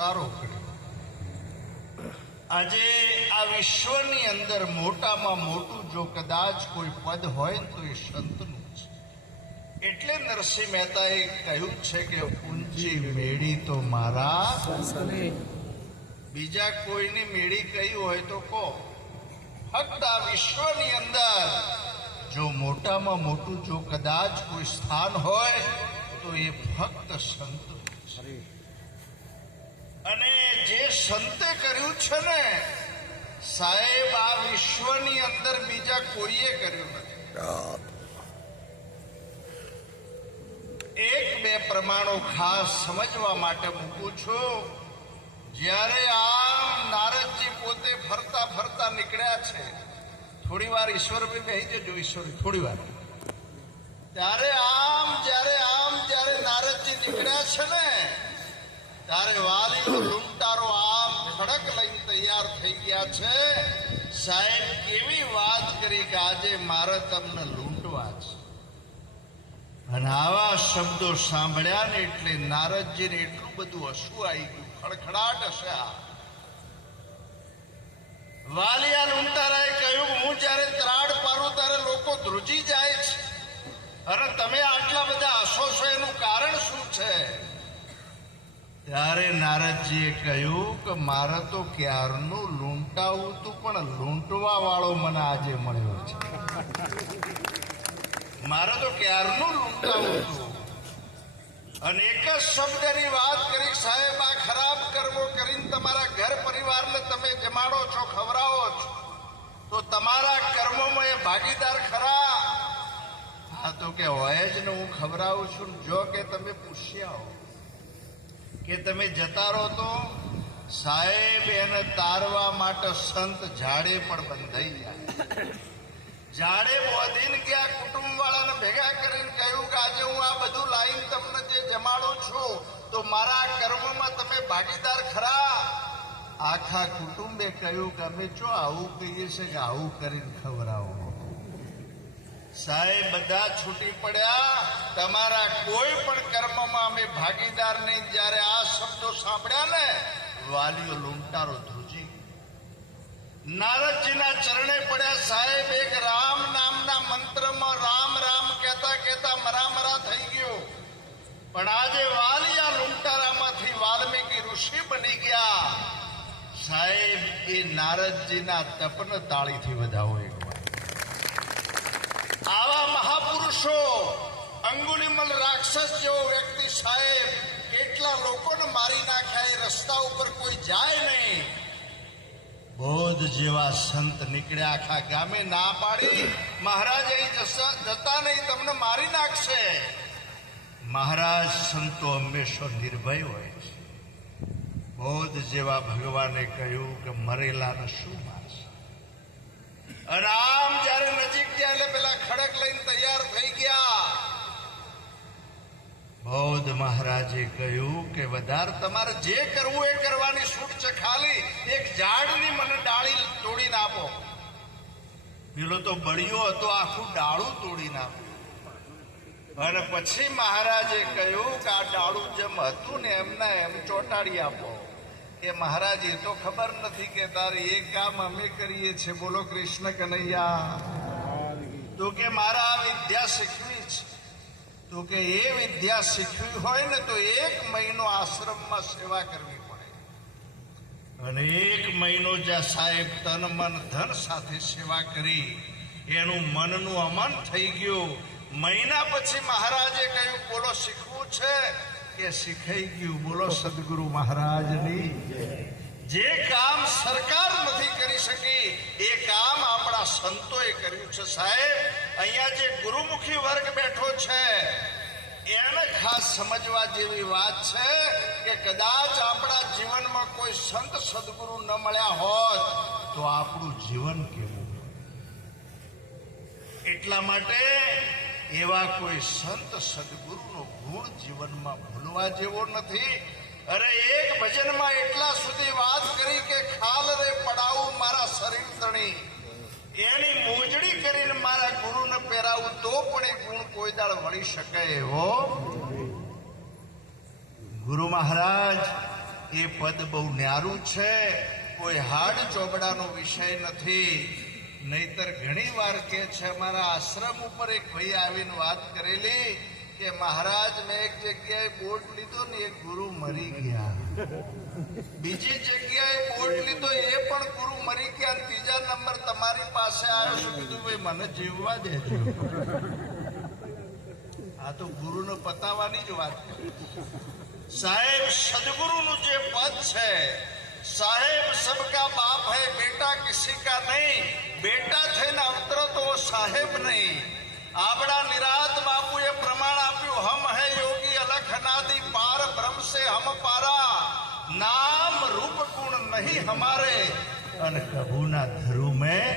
સુધારો કર્યો. આજે આ વિશ્વની અંદર મોટામાં મોટું જો કદાચ કોઈ પદ હોય તો એ સંતનું છે. એટલે નરસિંહ મહેતાએ કહ્યું છે કે ઊંચી મેળી તો મારા, બીજા કોઈની મેળી કહી હોય તો કહો. ફક્ત આ વિશ્વની અંદર જો મોટામાં મોટું જો કદાચ કોઈ સ્થાન હોય તો એ ફક્ત સંત છે. અને જે સંતે કર્યું છે ને સાહેબ, આ વિશ્વની અંદર બીજા કોઈએ કર્યું નથી. એક બે પ્રમાણો ખાસ સમજવા માટે મૂકું છું. જ્યારે આમ નારદજી પોતે ફરતા ફરતા નીકળ્યા છે, થોડી વાર ઈશ્વરભાઈ બેસી જજો, ઈશ્વર થોડી વાર, જ્યારે નારદજી નીકળ્યા છે ને ત્યારે વાલીનો લૂંટારો આમ ખડક લઈને તૈયાર થઈ ગયા છે. સાહેબ કેવી વાત કરી કે આજે મારે તમને લૂંટવા છે. અને આવા શબ્દો સાંભળ્યા ને એટલે નારદજીને એટલું બધું હસવું આવી ગયું, ખડખડાટ હસ્યા. વાલિયા લૂંટારાએ કહ્યું, હું જયારે ત્રાડ પાડું ત્યારે લોકો ધ્રુજી જાય છે, અને તમે આટલા બધા હસો છો, એનું કારણ શું છે? ત્યારે નારદજીએ કહ્યું કે મારે તો ક્યારનું લૂંટાવું તું, પણ લૂંટવા વાળો મને આજે મળ્યો છે. મારે તો ક્યારનું લૂંટાવું તું. અને એક જ શબ્દની વાત કરી, સાહેબ આ ખરાબ કર્મો કરીને તમારા ઘર પરિવારને તમે જમાડો છો, ખવડાવો છો, તો તમારા કર્મોમાં એ ભાગીદાર ખરા? હા તો કે હોય જ ને, હું ખવડાવું છું. જો કે તમે પૂછ્યા હો કે તમે જતા રહો તો સાહેબ એને તારવા માટે સંત ઝાડે પણ બંધાઈ જાય. ઝાડે બોધીને ગયા, કુટુંબ વાળાને ભેગા કરીને કહ્યું કે આજે હું આ બધું લાઈન તમને જે જમાડું છું તો મારા કર્મમાં તમે ભાગીદાર ખરા? આખા કુટુંબે કહ્યું કે અમે જો આવું કહીએ છીએ કે આવું કરીને ખવડાવો. સાહેબ બધા છૂટી પડ્યા, તમારા કોઈ પણ કર્મમાં અમે ભાગીદાર નહીં. જ્યારે આ શબ્દો સાંભળ્યા ને વાલીઓ લૂંટારો ધ્રુજી નારદજીના ચરણે પડ્યા. સાહેબ એક રામ નામના મંત્રમાં રામ રામ કહેતા કહેતા મરા થઈ ગયો. પણ આજે વાલિયા લૂંટારામાંથી વાલ્મીકી ઋષિ બની ગયા. સાહેબ એ નારદજીના તપને તાળીથી વધાવો એકવાર. આવા મહાપુરુષો, અંગુલિમલ રાક્ષસ જેવો વ્યક્તિ સાહેબ કેટલા લોકોને મારી નાખ્યા, એ રસ્તા ઉપર કોઈ જાય નહીં. બોધ જેવા સંત નીકળ્યા, આખા ગામે ના પાડી, મહારાજ અહીં જતા નહીં, તમને મારી નાખશે. મહારાજ સંતો હંમેશા નિર્ભય હોય છે. બોધ જેવા ભગવાને કહ્યું કે મરેલાને શું મારશે? અને આમ જયારે નજીક ગયા એટલે પેલા ખડક લઈને તૈયાર થઈ ગયા. બૌદ્ધ મહારાજે કહ્યું કે વધારે તમારે જે કરવું એ કરવાની છૂટ છે, ખાલી એક ઝાડની મને ડાળી તોડીને આપો. પેલો તો બળિયો હતો, આખું ડાળું તોડીને આપો. અને પછી મહારાજે કહ્યું કે આ ડાળું જેમ હતું ને એમના એમ ચોંટાડી આપો. કે મહારાજ એ તો ખબર નથી કે તારે એ કામ અમે કરીએ છીએ. બોલો કૃષ્ણ કનૈયા. તો કે મારા આ વિદ્યા શીખવી છે. તો કે એ વિદ્યા શીખવી હોય ને તો 1 મહિનો આશ્રમમાં સેવા કરવી પડે. અને 1 મહિનો જ્યાં સાહેબ તન મન ધન સાથે સેવા કરી, એનું મનનું અમન થઈ ગયું. મહિના પછી મહારાજે કહ્યું, બોલો શીખવું છે? કે શીખાઈ ગયું. બોલો સદગુરુ મહારાજની. જે કામ સરકાર નથી કરી શકી એ કામ આપણા સંતોએ કર્યું છે. સાહેબ અહીંયા જે ગુરુમુખી વર્ગ બેઠો છે એને ખાસ સમજવા જેવી વાત છે કે કદાચ આપણા જીવનમાં કોઈ સંત સદગુરુ ન મળ્યા હોત તો આપણું જીવન કેવું. એટલા માટે એવા કોઈ સંત સદગુરુનો ગુણ જીવનમાં ભૂલવા જેવો નથી. અરે એક ભજનમાં એટલા સુધી વાત કરી કે ખાલ રે પડાવું મારા શરીર તણી, એની મોજડી કરીને મારા ગુરુને પહેરાવું તો પણ એ ગુણ કોઈ દાળ વળી શકે એવો. ગુરુ મહારાજ એ પદ બહુ ન્યારું છે, કોઈ હાડ ચોબડાનો વિષય નથી. નહીતર ઘણી વાર કે છે, અમારા આશ્રમ ઉપર એક ભાઈ આવીને વાત કરેલી કે મહારાજ મેં એક જગ્યાએ બોર્ડ લીધો ને એક ગુરુ મરી ગયા, બીજી જગ્યાએ બોર્ડ લીધો એ પણ ગુરુ મરી ગયા, ત્રીજા નંબર તમારી પાસે આવ્યો છું, કીધું ભાઈ મને જીવવા દેજો. આ તો ગુરુનો પતાવાની જ વાત કરી. સાહેબ સદગુરુનું જે પદ છે, સાહેબ સબકા બાપ હૈ બેટા કિસી કા નહીં, બેટા થઈને અવતરો તો સાહેબ નહીં. આપણા નિરાત બાપુએ પ્રમાણ આપ્યું, હમ હૈ યોગી અલખ અનાદિ પાર બ્રહ્મ સે હમ પારા, નામ રૂપ ગુણ નહીં હમારે અને કભુના ધરુ મેં.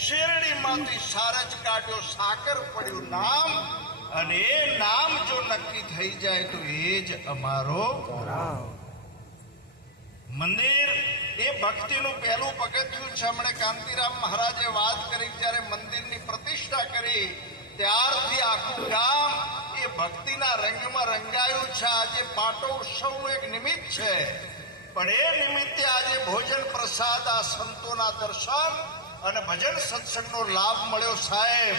શેરડીમાંથી સારજ કાઢ્યો, સાકર પડ્યું નામ, અને એ નામ જો નક્કી થઈ જાય તો એ જ અમારો મંદિર. એ ભક્તિનું પહેલું પગથિયું છે. હમણાં કાંતિરામ મહારાજે વાત કરી, જ્યારે મંદિરની પ્રતિષ્ઠા કરી ત્યારથી આખું ગામ એ ભક્તિના રંગમાં રંગાયું છે. આજે પાટો ઉત્સવનું એક નિમિત્ત છે, પણ એ નિમિત્તે આજે ભોજન પ્રસાદ, આ સંતોના દર્શન અને ભજન સત્સંગનો લાભ મળ્યો. સાહેબ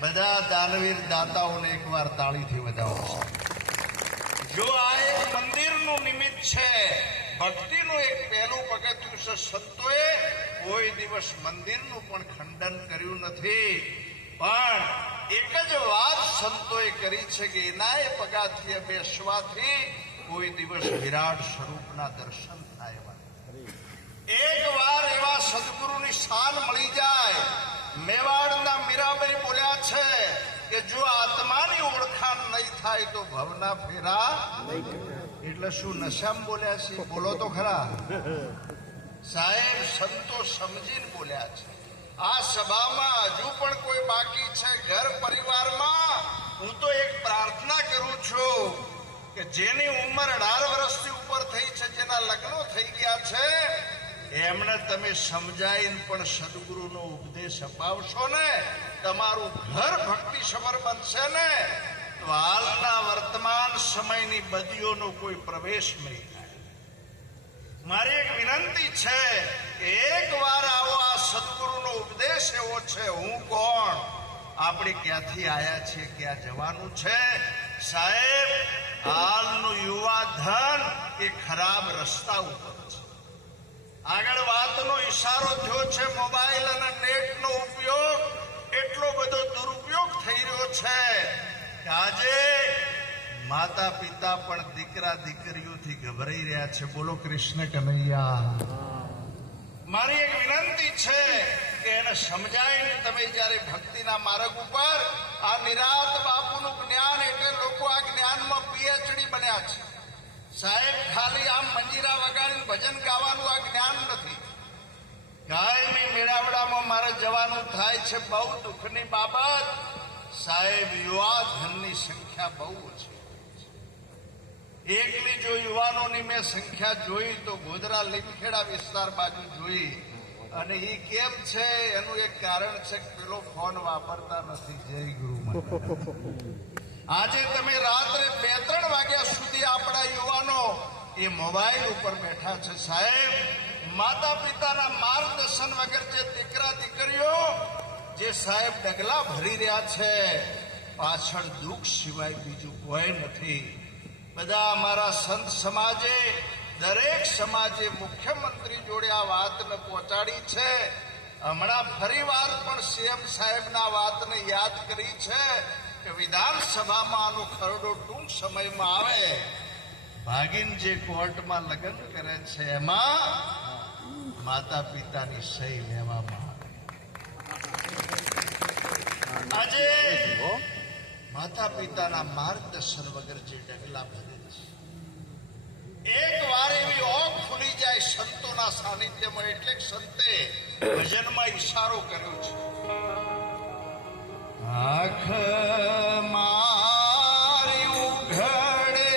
બધા દાનવીર દાતાઓને એકવાર તાળીથી વધાવો. જો આ એક મંદિરનું નિમિત્ત છે, ભક્તિનું એક પહેલું પગથિયું છે. સંતોએ કોઈ દિવસ મંદિરનું પણ ખંડન કર્યું નથી, પણ એક જ વાત સંતોએ કરી છે કે એના એ પગાથિયે બેસવાથી કોઈ દિવસ વિરાટ સ્વરૂપના દર્શન થાય. એક વાર એવા સદગુરુની શાન મળી જાય. મેવાડના મીરાબાઈ બોલ્યા છે કે જો આત્માની ઓળખાણ નહીં થાય તો ભવના ફેરા. એટલે શું નશામાં બોલ્યા છે? બોલો તો ખરા. સાહેબ સંતો સમજીને બોલ્યા છે. આ સભામાં હજુ પણ કોઈ બાકી છે ઘર પરિવારમાં, હું તો એક પ્રાર્થના કરું છું કે જેની ઉંમર 18 વર્ષથી ઉપર થઈ છે, જેના લગ્નો થઈ ગયા છે, એમને તમે સમજાઈને પણ સદગુરુનો ઉપદેશ અપાવશો ને, તમારું ઘર ભક્તિ સભર બનશે ને, તો હાલના વર્તમાન સમયની બદીઓનો કોઈ પ્રવેશ નહીં થાય. મારી એક વિનંતી છે કે એક વાર આવો. આ સદગુરુનો ઉપદેશ એવો છે, હું કોણ, આપણે ક્યાંથી આવ્યા છીએ, ક્યાં જવાનું છે. સાહેબ હાલનું યુવા ધન એ ખરાબ રસ્તા ઉપર છે. આગળ વાતનો ઈશારો થયો છે, મોબાઈલ અને નેટનો ઉપયોગ એટલો બધો દુરુપયોગ થઈ રહ્યો છે કે આજે માતા પિતા પણ દીકરા દીકરીઓથી ગભરાઈ રહ્યા છે. બોલો કૃષ્ણ કનૈયા. મારી એક વિનંતી છે કે એને સમજાઈને તમે જ્યારે ભક્તિના માર્ગ ઉપર આ નિરાત બાપુનું જ્ઞાન, એટલે લોકો આ જ્ઞાનમાં પીએચડી બન્યા છે. સાહેબ ખાલી આમ મંજીરા વગાડીને ભજન ગાવાનું આ જ્ઞાન નથી. કાયમી મેળાવડામાં મારે જવાનું થાય છે, બહુ દુઃખની બાબત. સાહેબ યુવા ધનની સંખ્યા બહુ ઓછી. એકલી જો યુવાનોની મેં સંખ્યા જોઈ તો ગોધરા લીમખેડા વિસ્તાર બાજુ જોઈ, અને એ કેમ છે એનું એક કારણ છે કે પેલો ફોન વાપરતા નથી. જય ગુરુ. આજે તમે રાત્રે 2-3 વાગ્યા સુધી આપણા યુવાનો એ મોબાઈલ ઉપર બેઠા છે. સાહેબ માતા પિતાના માર્ગદર્શન વગર જે દીકરા દીકરીઓ જે સાહેબ ડગલા ભરી રહ્યા છે, પાછળ દુઃખ સિવાય બીજું કોઈ નથી. બધા અમારા સંત સમાજે, દરેક સમાજે મુખ્યમંત્રી જોડે આ વાતને પહોંચાડી છે. હમણાં ફરીવાર પણ સીએમ સાહેબના વાતને યાદ કરી છે કે વિધાનસભામાં આનો ખરડો ટૂંક સમયમાં આવે. ભાગીન જે કોર્ટમાં લગ્ન કરે છે એમાં માતા પિતાની સહી લેવામાં આવે. આજે માતા પિતાના માર્ગદર્શન વગર જે ડગલા ભરે છે, એક વાર એવી ઓખ ખુલી જાય સંતોના સાનિધ્યમાં. એટલે સંતે ભજનમાં ઈશારો કર્યો છે, આંખ મારી ઉઘડે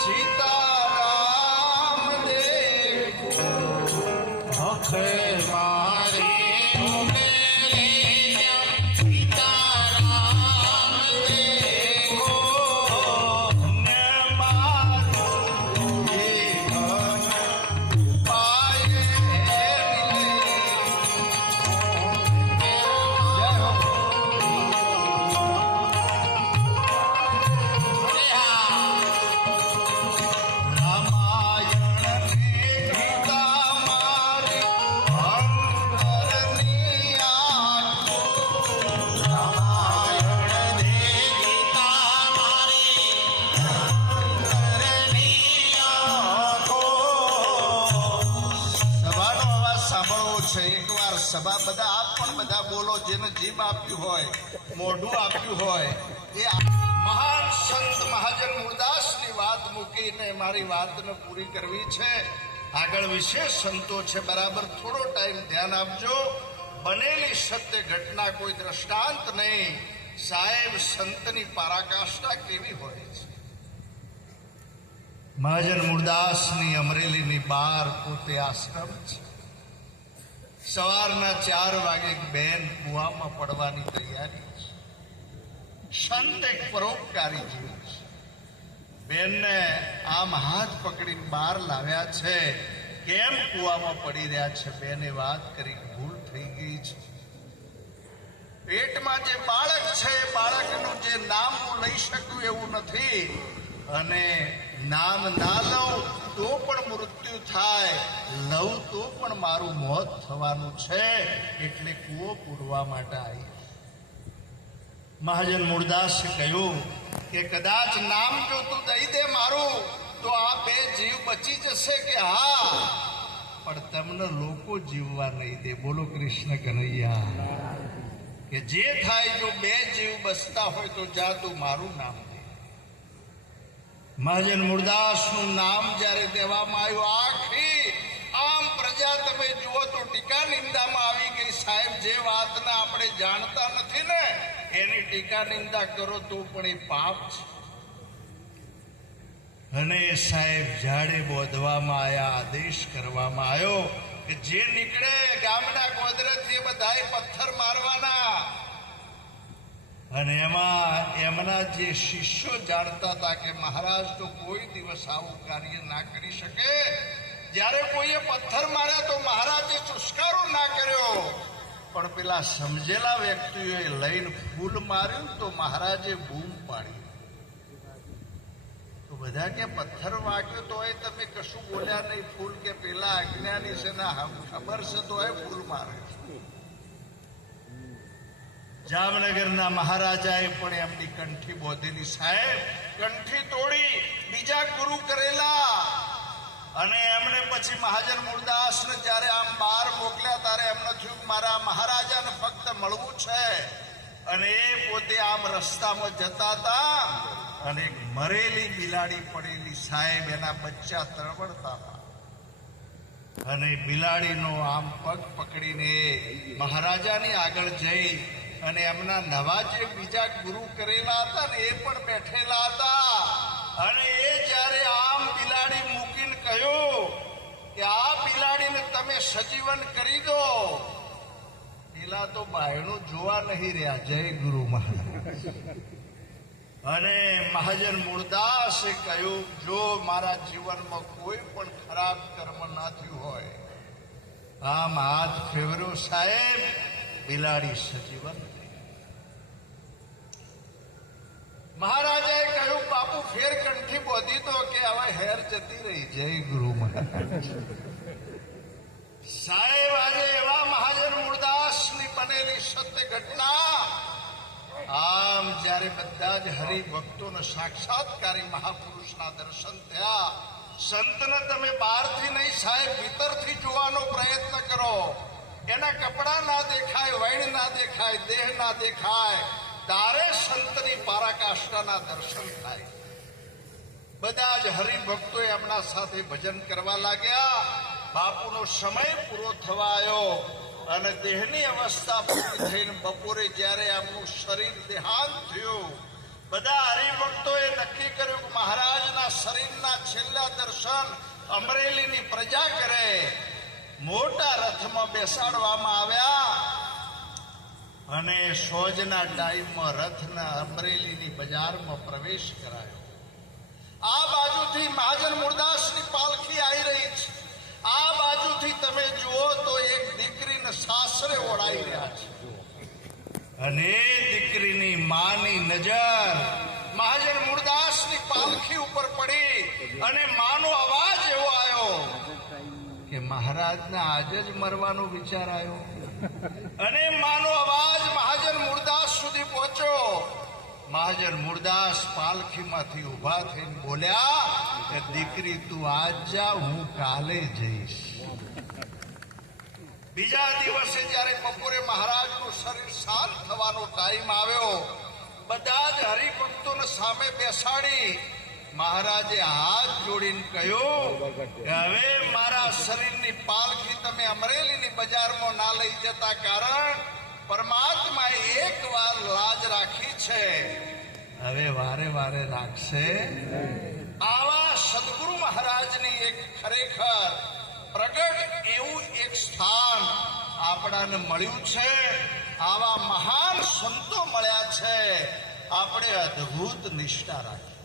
સીતારામ દેખો, આંખ મારી ઉઘડે સીતારામ દેખો, ને મારું સભા બધા આપ પણ બધા બોલો, જેને જીભ આપ્યું હોય, મોઢું આપ્યું હોય, એ મહાન સંત મહાજન મૂળદાસની વાત મૂકીને મારી વાતને પૂરી કરવી છે. આગળ વિશેષ સંતો છે, બરાબર થોડો ટાઈમ ધ્યાન આપજો. બનેલી સત્ય ઘટના, કોઈ દ્રષ્ટાંત નહીં. સાહેબ, સંતની પરાકાષ્ઠા કેવી હોય છે. મહાજન મૂળદાસની અમરેલીની બહાર પોતે આશ્રમ છે. સવારના 4 વાગે એક બેન કુવામાં પડવાની તૈયારી છે. સંત એક પરોપકારી જીવ છે. બેનને આમ હાથ પકડીને બહાર લાવ્યા છે. કેમ કુવામાં પડી રહ્યા છે? બેને વાત કરી, ભૂલ થઈ ગઈ છે. પેટમાં જે બાળક છે એ બાળકનું જે નામ હું લઈ શકું એવું નથી, અને નામ ના લઉં તો પણ મૃત્યુ થાય, લઉં તો પણ મારું મોત થવાનું છે, એટલે કૂવો પૂરવા માટે આવી. મહાજન મૂળદાસે કહ્યું કે કદાચ નામ જો તું દઈ દે મારું, તો આ 2 જીવ બચી જશે. કે હા, પણ તમને લોકો જીવવા નહીં દે. બોલો કૃષ્ણ કનૈયા. કે જે થાય, જો 2 જીવ બચતા હોય તો જા તું મારું નામ દે. મહાજન મૂળદાસનું નામ જ્યારે દેવામાં આવ્યું, આખી આમ પ્રજા તમે જુઓ તો ટીકા નિંદામાં આવી ગઈ. સાહેબ, જે વાતને આપણે જાણતા નથી ને એની ટીકા નિંદા કરો તો પણ એ પાપ છે. અને સાહેબ ઝાડે બોધવામાં આવ્યા, આદેશ કરવામાં આવ્યો કે જે નીકળે ગામના ગોદરેથી એ બધાએ પથ્થર મારવાના. અને એમાં એમના જે શિષ્યો જાણતા હતા કે મહારાજ તો કોઈ દિવસ આવું કાર્ય ના કરી શકે. જ્યારે કોઈએ પથ્થર માર્યા તો મહારાજે ચુસ્કારો ના કર્યો, પણ પેલા સમજેલા વ્યક્તિઓએ લઈને ફૂલ માર્યું તો મહારાજે બૂમ પાડી. તો બધા કે પથ્થર વાગ્યો તો એ તમે કશું બોલ્યા નહીં. ફૂલ કે પેલા અજ્ઞાની છે ને ખબર છે તો એ ફૂલ મારે. જામનગરના મહારાજાએ પણ એમની કંઠી બોધેલી. સાહેબ, કંઠી તોડી બીજા ગુરુ કરેલા. અને એમણે પછી મહાજન મૂળદાસને જ્યારે આમ બહાર મોકલ્યા ત્યારે એમને થયું મારા મહારાજાને ફક્ત મળવું છે. અને એ પોતે આમ રસ્તામાં જતા હતા અને એક મરેલી બિલાડી પડેલી. સાહેબ, એના બચ્ચા તરવડતા હતા. અને બિલાડીનો આમ પગ પકડીને મહારાજાની આગળ જઈ અને એમના નવા જે બીજા ગુરુ કરેલા હતા ને એ પણ બેઠેલા હતા. અને એ જ્યારે આમ બિલાડી મૂકીને કહ્યું કે આ બિલાડીને તમે સજીવન કરી દો, પેલા તો બાયણું જોવા નહીં રહ્યા. જય ગુરુ મહારાજ. અને મહાજન મૂળદાસે કહ્યું, જો મારા જીવનમાં કોઈ પણ ખરાબ કર્મ ના થયું હોય, આમ હાથ ફેરવ્યો. સાહેબ, બિલાડી સજીવન. મહારાજાએ કહ્યું, બાપુ ફેર કંઠી બોધી તો કે હવે હેર જતી રહી. જય ગુરુ મહારાજ. સાહેબ, આજે એવા મહાજન મૂળદાસની બનેલી સત્ય ઘટના. આમ જ્યારે બધા જ હરિભક્તોને સાક્ષાત્કારી મહાપુરુષના દર્શન થયા. સંતને તમે બહારથી નહીં સાહેબ ભીતરથી જોવાનો પ્રયત્ન કરો. એના કપડા ના દેખાય, વૈણ ના દેખાય, દેહ ના દેખાય, તારે સંતની પરાકાષ્ઠાના દર્શન થાય. બધા જ હરિભક્તો એમના સાથે ભજન કરવા લાગ્યા. બાપુનો સમય પૂરો થવા આવ્યો અને દેહની અવસ્થા પૂરી થઈને બપોરે જ્યારે એમનું શરીર દેહાંત થયું, બધા હરિભક્તોએ નક્કી કર્યું કે મહારાજના શરીરના છેલ્લા દર્શન અમરેલીની પ્રજા કરે. મોટા રથમાં બેસાડવામાં આવ્યા અને સોજના ટાઈમમાં રથના અમરેલીની બજારમાં પ્રવેશ કરાયો. આ બાજુથી મહાજન મૂળદાસની પાલખી આવી રહી છે. આ બાજુથી તમે જુઓ તો એક દીકરીને સાસરે ઓળાઈ રહ્યા છે. અને એ દીકરીની માની નજર મહાજન મૂળદાસની પાલખી ઉપર પડી અને માનો અવાજ એવો આવ્યો કે મહારાજને આજે જ મરવાનો વિચાર આવ્યો. અને માનો અવાજ મહાજન મૂળદાસ સુધી પહોંચ્યો. મહાજન મૂળદાસ પાલખીમાંથી ઉભા થઈને બોલ્યા કે દીકરી તું આજ જા, હું કાલે જઈશ. બીજા દિવસે જ્યારે બપોરે મહારાજનું શરીર શાંત થવાનો ટાઈમ આવ્યો, બધા જ હરિભક્તોને સામે બેસાડી મહારાજે હાથ જોડીને કહ્યું કે હવે મારા શરીરની પાલખી તમે અમરેલીની બજારમાં ના લઈ જતા, કારણ પરમાત્માએ એક વાર લાજ રાખી છે, હવે વારે વારે રાખશે. આવા સદગુરુ મહારાજની એક ખરેખર પ્રગટ એવું એક સ્થાન આપણાને મળ્યું છે. આવા મહાન સંતો મળ્યા છે. આપણે અદ્ભુત નિષ્ઠા રાખી.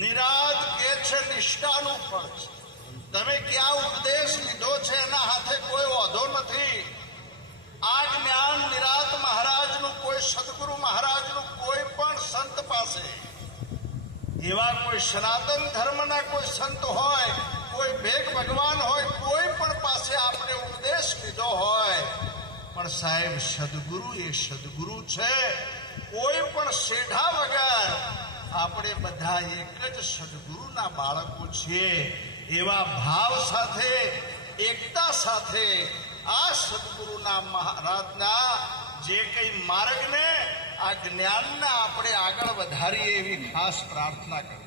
નિરાત કે છે નિષ્ઠાનું ફળ છે. તમે ક્યાં ઉપદેશ લીધો છે એના હાથે કોઈ વાંધો નથી. આ જ્ઞાન નિરાત મહારાજનું, કોઈ સદગુરુ મહારાજનું, કોઈ પણ સંત પાસે, એવા કોઈ સનાતન ધર્મના કોઈ સંત હોય, કોઈ ભેગ ભગવાન હોય, કોઈ પણ પાસે આપણે ઉપદેશ લીધો હોય, પણ સાહેબ સદગુરુ એ સદગુરુ છે. કોઈ પણ સેઢા વગર આપણે બધા એક જ સદગુરુના બાળકો છીએ. એવા ભાવ સાથે, એકતા સાથે આ સદગુરુના મહારાજના જે કઈ માર્ગને, આ જ્ઞાનને આપણે આગળ વધારીએ એવી ખાસ પ્રાર્થના કરી.